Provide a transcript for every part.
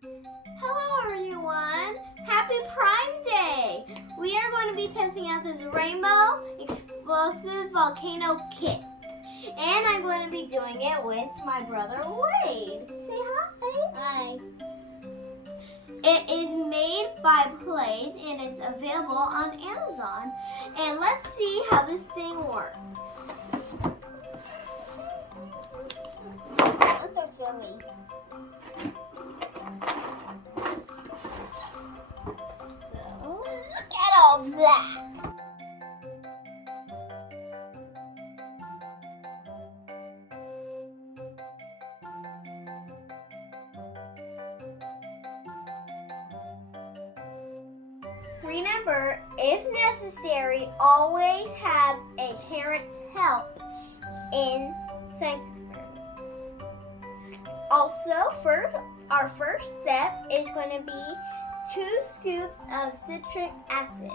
Hello everyone! Happy Prime Day! We are going to be testing out this rainbow explosive volcano kit. And I'm going to be doing it with my brother Wade. Say hi! Hi. It is made by Playz and it's available on Amazon. And let's see how this thing works. Let's show me. Look at all that. Remember, if necessary, always have a parent's help in science experiments. Also, our first step is going to be 2 scoops of citric acid.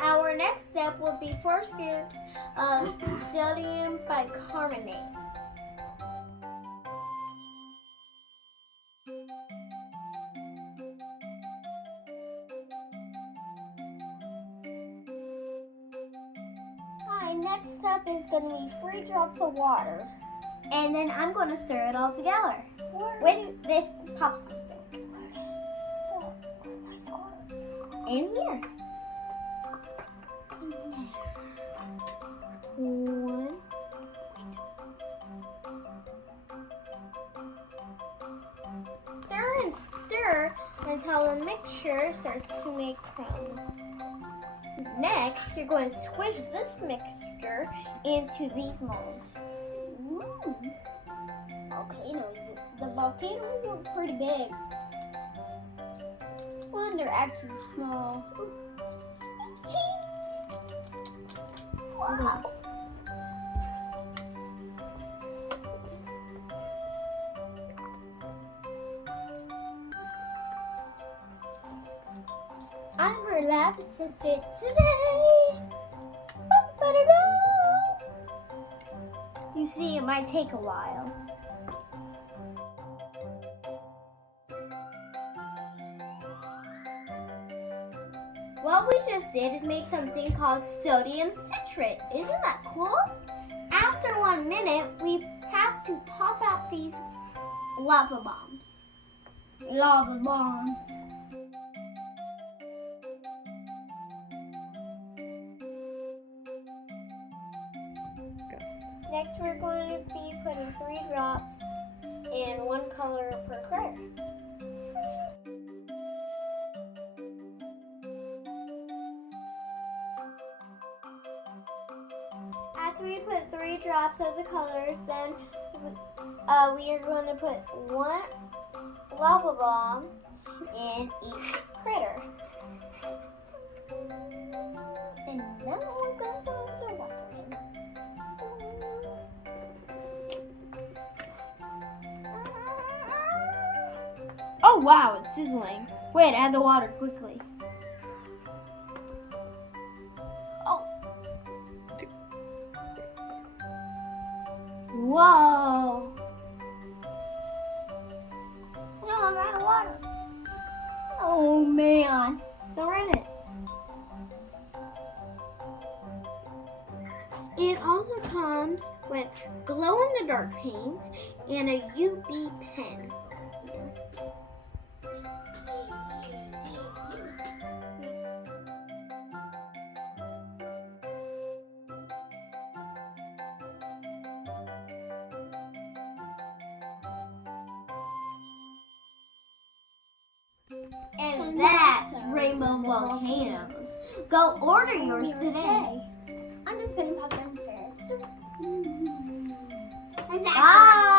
Our next step will be 4 scoops of sodium bicarbonate. Alright, next step is going to be 3 drops of water. And then I'm going to stir it all together with this popsicle stick. In here. One. Stir and stir until the mixture starts to make crumbs. Next, you're going to squish this mixture into these molds. Volcanoes. The volcanoes are pretty big. Well, and they're actually small. Wow. I'm her lab assistant today. Ba-ba-da-da. You see, it might take a while. What we just did is make something called sodium citrate. Isn't that cool? After 1 minute, we have to pop out these lava bombs. Lava bombs. Next, we're going to be putting 3 drops and 1 color per critter. After we put 3 drops of the colors, then we are going to put 1 lava bomb in each critter. And then we're going to put the water in. Oh wow, it's sizzling. Wait, add the water quickly. Oh. Whoa. No, I'm out of water. Oh man. Don't in it. It also comes with glow-in-the-dark paint and a UV pen. And that's Rainbow Volcanoes. Go order yours today. I'm just going to pop downstairs. Bye!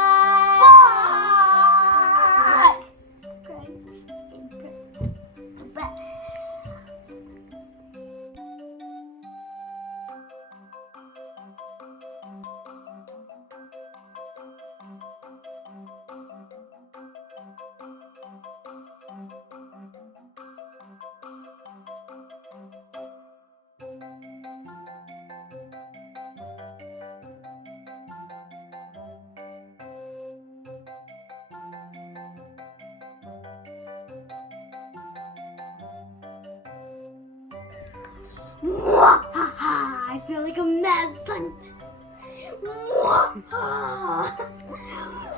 I feel like a mad scientist.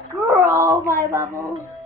Grow my bubbles.